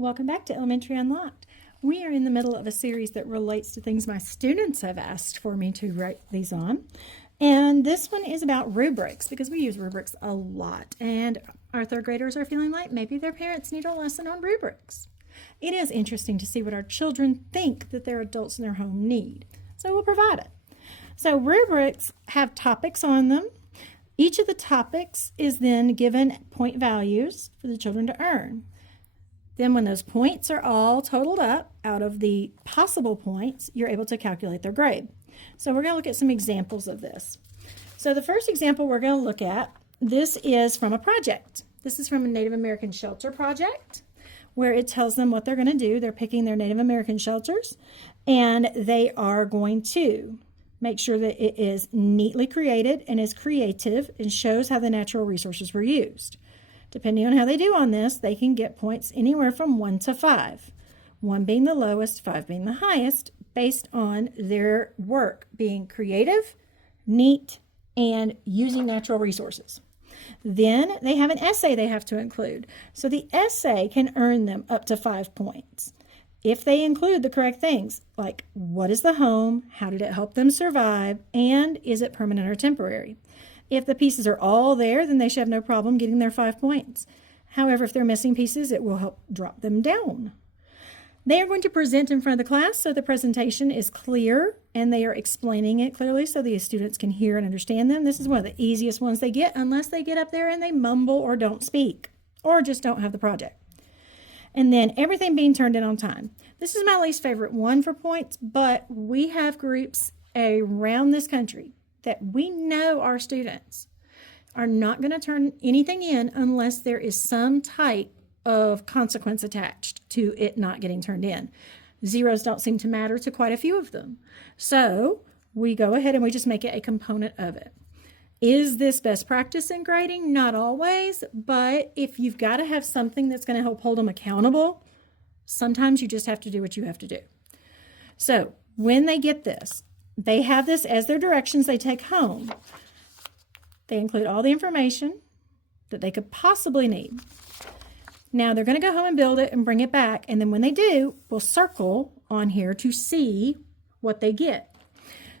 Welcome back to Elementary Unlocked. We are in the middle of a series that relates to things my students have asked for me to write these on. And this one is about rubrics because we use rubrics a lot. And our third graders are feeling like maybe their parents need a lesson on rubrics. It is interesting to see what our children think that their adults in their home need. So we'll provide it. So rubrics have topics on them. Each of the topics is then given point values for the children to earn. Then when those points are all totaled up out of the possible points, you're able to calculate their grade. So we're going to look at some examples of this. So the first example we're going to look at, this is from a project. This is from a Native American shelter project where it tells them what they're going to do. They're picking their Native American shelters and they are going to make sure that it is neatly created and is creative and shows how the natural resources were used. Depending on how they do on this, they can get points anywhere from 1 to 5. 1 being the lowest, 5 being the highest, based on their work being creative, neat, and using natural resources. Then they have an essay they have to include. So the essay can earn them up to 5 points. If they include the correct things, like what is the home, how did it help them survive, and is it permanent or temporary? If the pieces are all there, then they should have no problem getting their 5 points. However, if they're missing pieces, it will help drop them down. They are going to present in front of the class, so the presentation is clear, and they are explaining it clearly so the students can hear and understand them. This is one of the easiest ones they get, unless they get up there and they mumble or don't speak, or just don't have the project. And then everything being turned in on time. This is my least favorite one for points, but we have groups around this country that we know our students are not going to turn anything in unless there is some type of consequence attached to it not getting turned in. Zeros don't seem to matter to quite a few of them. So we go ahead and we just make it a component of it. Is this best practice in grading? Not always, but if you've got to have something that's going to help hold them accountable, sometimes you just have to do what you have to do. So when they get this, they have this as their directions they take home. They include all the information that they could possibly need. Now they're going to go home and build it and bring it back. And then when they do, we'll circle on here to see what they get.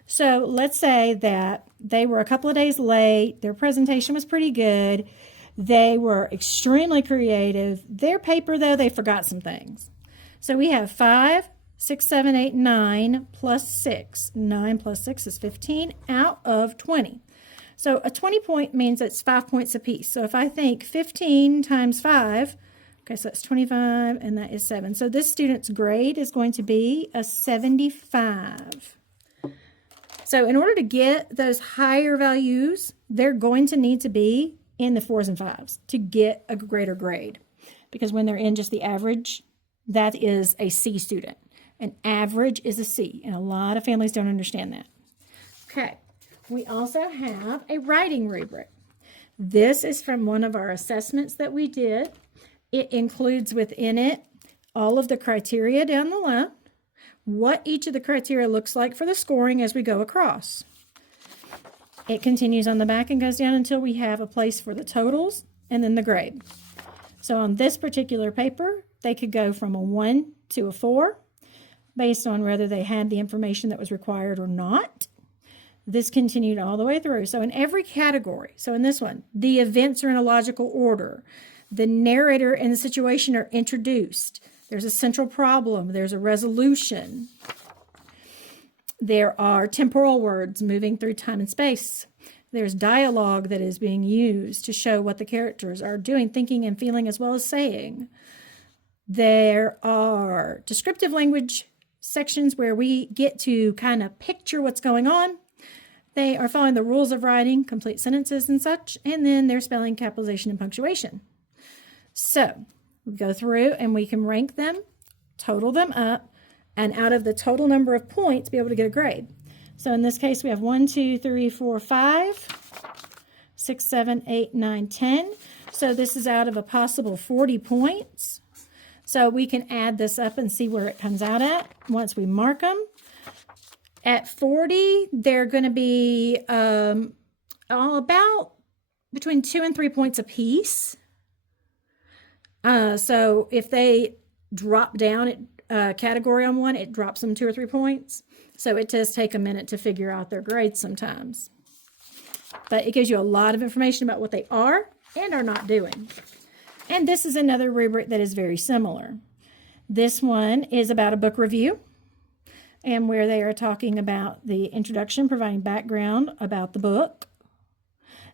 So let's say that they were a couple of days late. Their presentation was pretty good. They were extremely creative. Their paper, though, they forgot some things. So we have 5, 6, 7, 8, 9 plus 6. 9 plus 6 is 15 out of 20. So a 20 point means it's 5 points apiece. So if I think 15 times 5, okay, so that's 25 and that is 7. So this student's grade is going to be a 75. So in order to get those higher values, they're going to need to be in the 4s and 5s to get a greater grade. Because when they're in just the average, that is a C student. An average is a C, and a lot of families don't understand that. Okay, we also have a writing rubric. This is from one of our assessments that we did. It includes within it all of the criteria down the left, what each of the criteria looks like for the scoring as we go across. It continues on the back and goes down until we have a place for the totals and then the grade. So on this particular paper, they could go from a 1 to a 4 based on whether they had the information that was required or not. This continued all the way through. So in every category, so in this one, the events are in a logical order. The narrator and the situation are introduced. There's a central problem. There's a resolution. There are temporal words moving through time and space. There's dialogue that is being used to show what the characters are doing, thinking and feeling as well as saying. There are descriptive language sections where we get to kind of picture what's going on. They are following the rules of writing, complete sentences and such, and then their spelling, capitalization, and punctuation. So we go through and we can rank them, total them up, and out of the total number of points, be able to get a grade. So in this case, we have 1, 2, 3, 4, 5, 6, 7, 8, 9, 10. So this is out of a possible 40 points. So we can add this up and see where it comes out at once we mark them. At 40, they're going to be about between 2 and 3 points apiece. So if they drop down category on one, it drops them 2 or 3 points. So it does take a minute to figure out their grades sometimes. But it gives you a lot of information about what they are and are not doing. And this is another rubric that is very similar. This one is about a book review, and where they are talking about the introduction, providing background about the book,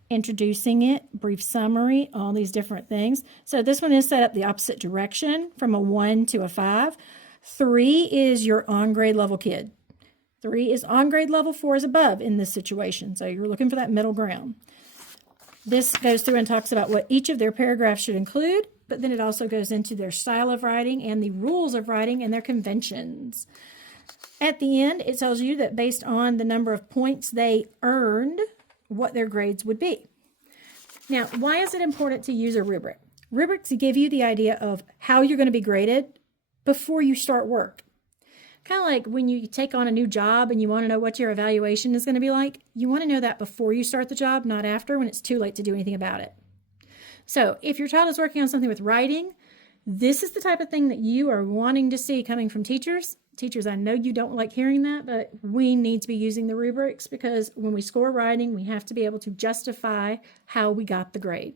introducing it, brief summary, all these different things. So this one is set up the opposite direction from a 1 to a 5. 3 is your on grade level kid. 3 is on grade level, 4 is above in this situation. So you're looking for that middle ground. This goes through and talks about what each of their paragraphs should include, but then it also goes into their style of writing and the rules of writing and their conventions. At the end, it tells you that based on the number of points they earned, what their grades would be. Now, why is it important to use a rubric? Rubrics give you the idea of how you're going to be graded before you start work. Kind of like when you take on a new job and you want to know what your evaluation is going to be like. You want to know that before you start the job, not after, when it's too late to do anything about it. So if your child is working on something with writing, this is the type of thing that you are wanting to see coming from teachers. Teachers, I know you don't like hearing that, but we need to be using the rubrics because when we score writing, we have to be able to justify how we got the grade.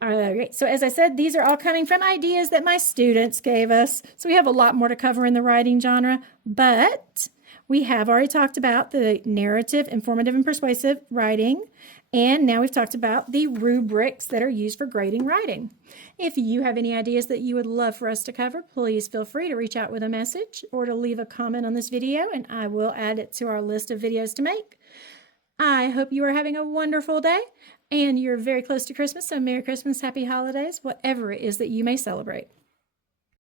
All right, so as I said, these are all coming from ideas that my students gave us. So we have a lot more to cover in the writing genre, but we have already talked about the narrative, informative, and persuasive writing. And now we've talked about the rubrics that are used for grading writing. If you have any ideas that you would love for us to cover, please feel free to reach out with a message or to leave a comment on this video, and I will add it to our list of videos to make. I hope you are having a wonderful day, and you're very close to Christmas, so Merry Christmas, Happy Holidays, whatever it is that you may celebrate.